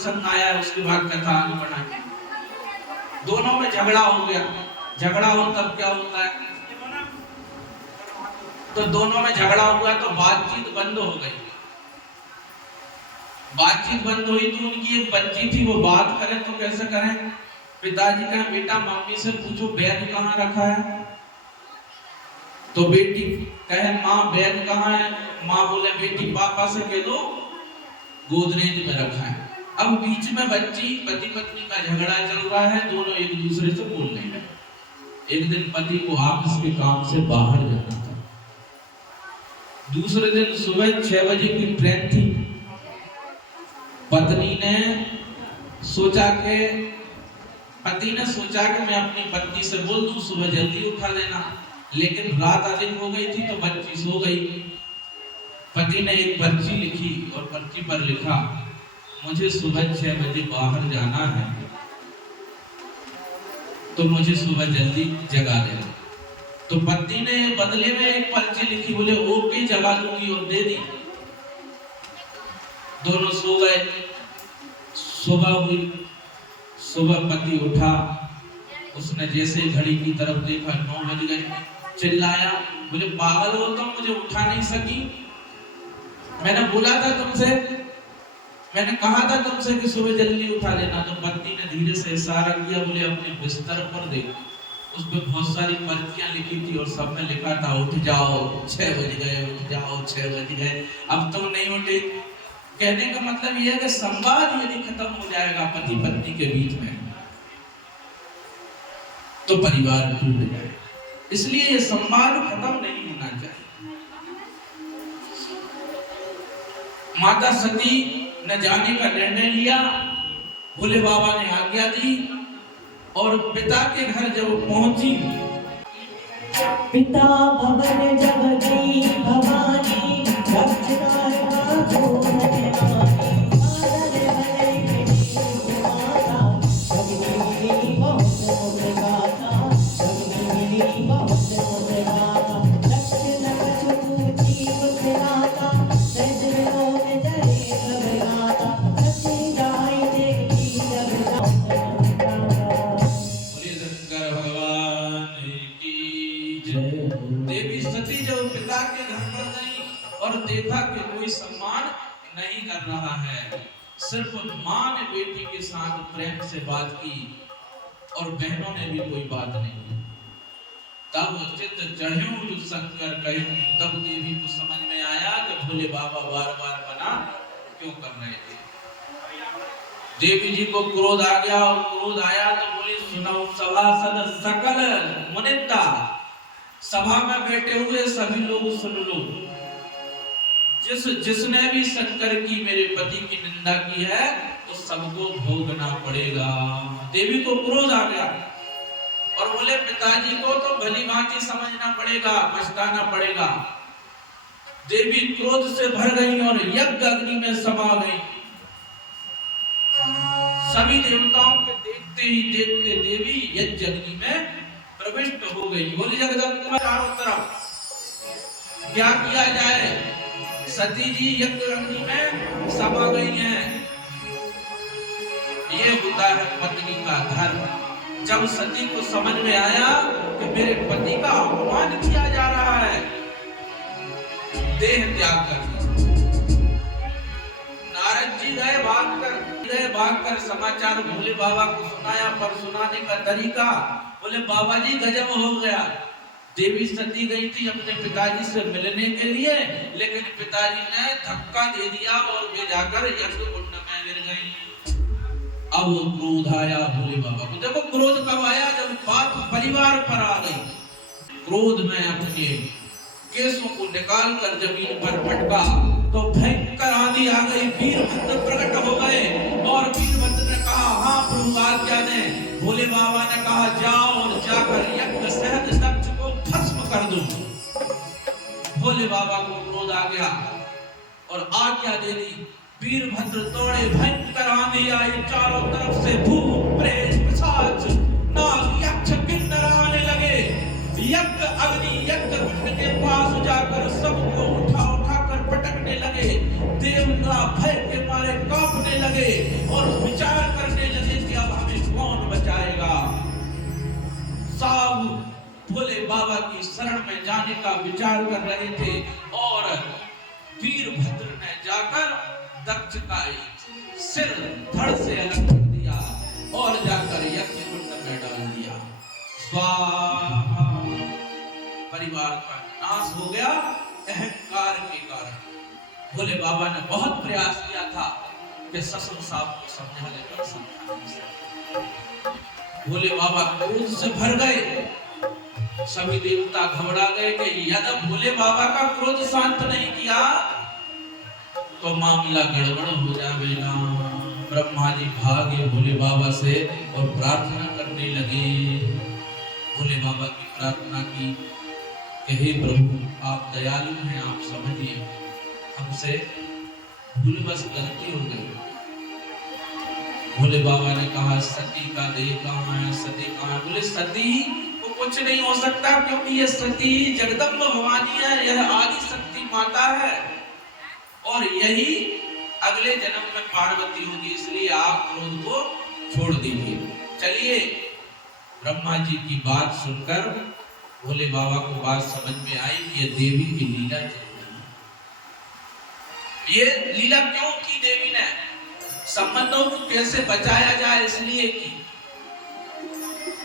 प्रसंग आया, उसके बाद कथा आगे बढ़ाएंगे। दोनों में झगड़ा हो गया। झगड़ा हो तब क्या होता है, तो दोनों में झगड़ा हुआ तो बातचीत बंद हो गई। बातचीत बंद हुई तो उनकी एक बच्ची थी, वो बात करें तो कैसे करें। पिताजी कहे बेटा मम्मी से पूछो बैग कहाँ रखा है। तो बेटी कहे माँ बैग कहाँ है। माँ बोले बेटी पापा से कह दो गोदरेज में रखा है। अब बीच में बच्ची पति पत्नी का झगड़ा चल रहा है, दोनों एक दूसरे से बोल नहीं रहे। एक दिन पति को ऑफिस के काम से बाहर जाना था। दूसरे दिन सुबह 6 बजे की ट्रेन थी। पति ने सोचा कि मैं अपनी पत्नी से बोल दूं सुबह जल्दी उठा देना, लेकिन रात अधिक हो गई थी तो बच्ची सो गई। पति ने एक पर्ची लिखी और पर्ची पर लिखा मुझे सुबह 6 बजे बाहर जाना है, तो मुझे सुबह जल्दी जगा देना। तो पत्नी ने बदले में एक पर्ची लिखी, बोले ओके जगा दूंगी, और दे दी। दोनों सो गए। सुबह हुई, सुबह पति उठा, उसने जैसे घड़ी की तरफ देखा 9 बज गए। चिल्लाया, बोले पागल हो तुम, मुझे उठा नहीं सकी। मैंने बोला था तुमसे, मैंने कहा था तुमसे कि सुबह जल्दी उठा लेना। तो पत्नी ने धीरे से इशारा किया, बोले अपने बिस्तर पर देखो। उस पर बहुत सारी पर्चियां लिखी थी और सब में लिखा था उठ जाओ 6 बज गए, उठ जाओ 6 बज गए, अब तुम नहीं उठे। कहने का मतलब यह है कि संवाद यदि खत्म हो जाएगा पति पत्नी के बीच में तो परिवार टूट जाएगा। इसलिए ये संवाद खत्म नहीं होना चाहिए। माता सती ने जाने का निर्णय लिया, भोले बाबा ने आज्ञा दी, और पिता के घर जब पहुंची, पिता भवन जगती भवानी दक्षिणायना धूमनानी आदर भले मेरी माता जगती बहुत मुद्राता जगती बहुत मुद्राता दक्षिण कछुची मुद्राता सजनो में जले घबराता दक्षिण जाय देखी जगता। देवी सती जब पिता के घर पर गई और देखा कि कोई सम्मान नहीं कर रहा है, सिर्फ माँ ने बेटी के साथ प्रेम से बात की और बहनों ने भी कोई बात नहीं की। तब चित्त चढ़्यो शंकर कहूं, तब देवी को समझ में आया कि भोले बाबा बार बार मना क्यों कर रहे थे। देवी जी को क्रोध आ गया, और क्रोध आया तो बोली सुनो सभासद सकल मुनिंदा, सभा में बैठे हुए सभी लोग सुन लो, जिसने भी शंकर की मेरे पति की निंदा की है तो सबको भोगना पड़ेगा। देवी को क्रोध आ गया और बोले पिताजी को तो भली भांति समझना पड़ेगा, पछताना पड़ेगा। देवी क्रोध से भर गई और यज्ञ अग्नि में समा गई। सभी देवताओं के देखते ही देखते देवी यज्ञ अग्नि में प्रविष्ट हो गई। बोली जगदम्बा चारों तरफ क्या किया जाए, सती जी यज्ञ अग्नि में समा गई हैं। ये होता है पत्नी का धर्म। जब सती को समझ में आया कि मेरे पति का अपमान किया जा रहा है, देह त्याग कर नारद जी गए भागकर समाचार भोले बाबा को सुनाया, पर सुनाने का तरीका बोले बाबा जी गजब हो गया। देवी सती गई थी अपने पिताजी से मिलने के लिए, लेकिन पिताजी ने धक्का दे दिया और वे जाकर यज्ञ कुंड में गिर गई। अब वो क्रोध आया भोले बाबा को। देखो क्रोध कब आया, जब बात परिवार पर आ गई। क्रोध में अपने केसों को निकाल कर जमीन पर पटका तो भयंकर आंधी आ गई। वीरभद्र प्रकट हो गए और वीरभद्र ने कहा हाँ प्रभु आज्ञा ने। भोले बाबा ने कहा जाओ और जाकर यज्ञ सहज दक्ष को भस्म कर दो। भोले बाबा को क्रोध आ गया और आज्ञा दे दी। वीरभद्र दौड़े, भयंकर आंधी आई, चारों तरफ से भूत प्रेत पिशाच नाग यक्ष किन्नर आने लगे। यज्ञ अग्नि यज्ञ कुंड के पास जाकर सबको उठा कर पटकने लगे। देवता भय के मारे कांपने लगे और बाबा की शरण में जाने का विचार कर रहे थे और वीरभद्र ने जाकर दक्ष का सिर धड़ से अलग कर दिया और जाकर यज्ञ कुंड में डाल दिया। स्वाहा। परिवार का नाश हो गया अहंकार के कारण। भोले बाबा ने बहुत प्रयास किया था कि ससुर साहब को समझा लेकर समझा नहीं सके। भोले बाबा क्रोध से भर गए। सभी देवता घबरा गए कि यदि भोले बाबा का क्रोध शांत नहीं किया तो मामला गड़बड़ हो जाएगा। ब्रह्मा जी भागे भोले बाबा से और प्रार्थना करने लगे। भोले बाबा की प्रार्थना की कि हे प्रभु आप दयालु हैं, आप समझिए हमसे भूलवश गलती हो गई। भोले बाबा ने कहा सती का देह कहाँ है, सती कहाँ है? बोले सती को कुछ नहीं हो सकता क्योंकि ये सती जगदम्बा भवानी है, यह आदि शक्ति माता है और यही अगले जन्म में पार्वती होगी, इसलिए आप क्रोध को छोड़ दीजिए। चलिए। ब्रह्मा जी की बात सुनकर भोले बाबा को बात समझ में आई कि ये देवी की लीला चल रही है। ये लीला क्यों की देवी ने? संबंधों को कैसे बचाया जाए इसलिए की।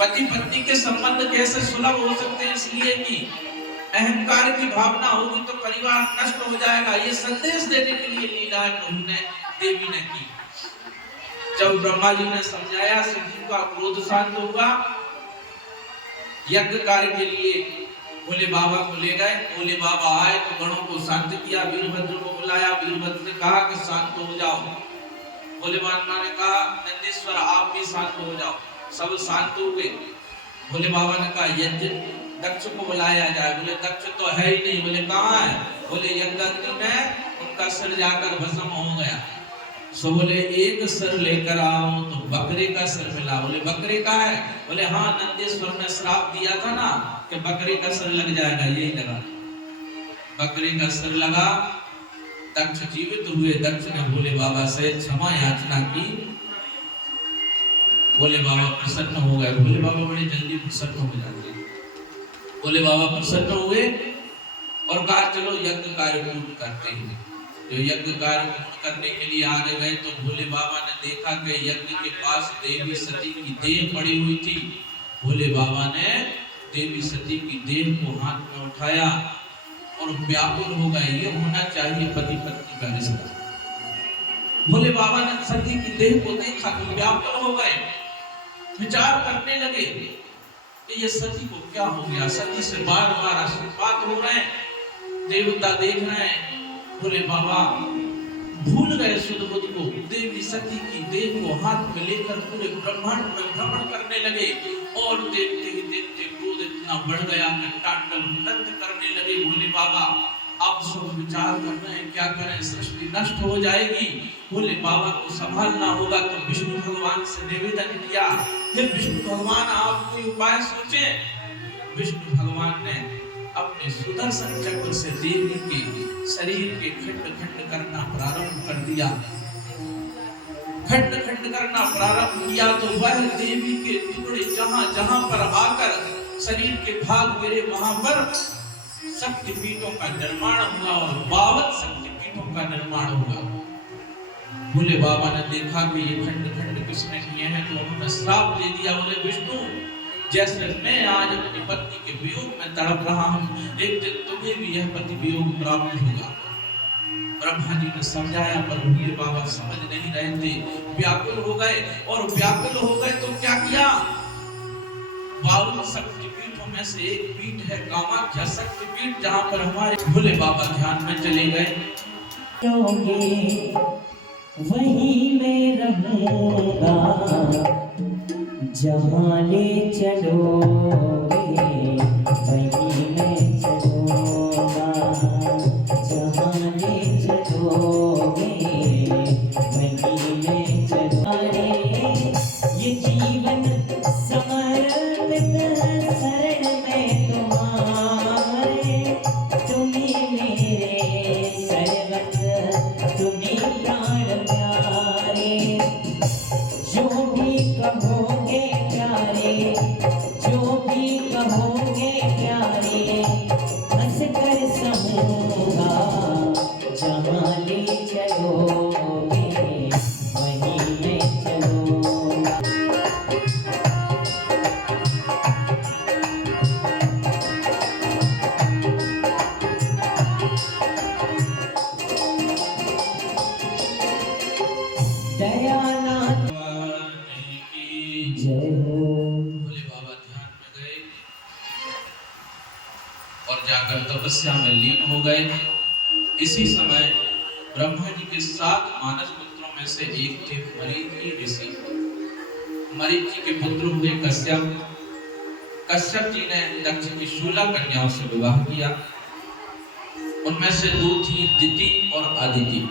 पति पत्नी के संबंध कैसे सुलभ हो सकते हैं इसलिए की। अहंकार की भावना होगी तो परिवार नष्ट हो जाएगा, ये संदेश देने के लिए लीला प्रभु ने देवी ने की। जब ब्रह्मा जी ने समझाया शिव का क्रोध शांत होगा। यज्ञ कार्य के लिए भोले बाबा को ले गए। भोले बाबा आए तो गणों को शांत किया। वीरभद्र को बुलाया। वीरभद्र ने कहा कि शांत हो जाओ। भोले बाबा ने कहा नंदीश्वर आप भी शांत हो जाओ। सब शांत हो गए। भोले बाबा ने कहा यज्ञ दक्ष को बुलाया जाए। बोले दक्ष तो है ही नहीं। बोले कहाँ है? बोले यज्ञ अग्नि में उनका सिर जाकर भस्म हो गया। सो बोले एक सिर लेकर आओ तो बकरे का सिर मिला। बोले बकरे का है? बोले हाँ नंदीश्वर ने श्राप दिया था ना कि बकरे का सिर लग जाएगा, यही लगा। बकरे का सिर लगा। दक्ष जीवित हुए। दक्ष ने भोले बाबा से क्षमा याचना की। भोले बाबा प्रसन्न हो गए। भोले बाबा बड़े जल्दी प्रसन्न हो जाते हैं। भोले बाबा प्रसन्न हुए और कहा चलो यज्ञ कार्य पूर्ण करते हैं। जो यज्ञ कार्य पूर्ण करने के लिए आगे गए तो भोले बाबा ने देखा कि यज्ञ के पास देवी सती की देह पड़ी हुई थी। भोले बाबा ने देवी सती की देह को हाथ में उठाया और व्याकुल हो गए। ये होना चाहिए पति पत्नी का रिश्ता। भोले बाबा ने सती की देह को देखा तो व्याकुल हो गए। विचार करने लगे कि ये सती को क्या हो गया। सती से बार बार आशीर्वाद हो रहे हैं, देवता देख रहे हैं। भोले बाबा भूल गए सुध बुध को। देवी सती की देह को हाथ में लेकर पूरे ब्रह्मांड में भ्रमण करने लगे और देखते ही देखते क्रोध इतना बढ़ गया कि तांडव नृत्य करने लगे। भोले बाबा अब सब विचार कर रहे हैं क्या करें, सृष्टि नष्ट हो जाएगी। भोले बाबा को संभालना होगा तो विष्णु भगवान से निवेदन किया, हे विष्णु भगवान आप कोई उपाय सोचे। विष्णु भगवान ने अपने सुदर्शन चक्र से देवी के शरीर के खंड खंड करना प्रारंभ कर दिया। खंड खंड करना प्रारंभ किया तो वह देवी के टुकड़े जहां जहां पर आकर शरीर के भाग गिरे वहां पर शक्तिपीठों का निर्माण हुआ और 52 शक्तिपीठों का निर्माण हुआ। भोले बाबा ने देखा कि ये खंड खंड किसने किए हैं तो उन्होंने श्राप दे दिया। बोले विष्णु जैसे मैं आज अपनी पत्नी के वियोग में तड़प रहा हूं, एक दिन तुम्हें भी यह पति वियोग प्राप्त होगा। ब्रह्मा जी ने समझाया पर भोले बाबा समझ नहीं रहे थे, व्याकुल हो गए। और व्याकुल हो गए तो क्या किया? 52 शक्तिपीठों में से एक पीठ है कामाख्या शक्तिपीठ, जहां पर हमारे भोले बाबा ध्यान में चले गए। वहीं मैं रहूंगा जहाँ ले चलोगे, वहीं मैं चलूंगा। जहाँ ले चलोगे वहीं मैं चलूंगा। ये जीवन समर्पित शरण में तुम्हारे, तुम्हीं मेरे सर्वस्व, तुम्हीं प्राण प्यारे। जो भी कहोगे प्यारे, जो भी दयानाथ की जय हो। भोले बाबा ध्यान में गए और जाकर तपस्या में लीन हो गए। इसी समय ब्रह्मा जी के 7 मानस पुत्रों में से एक थे मरीचि ऋषि। मरीचि के पुत्र हुए कश्यप। कश्यप जी ने दक्ष की 16 कन्याओं से विवाह किया। उनमें से 2 थी दिति और अदिति।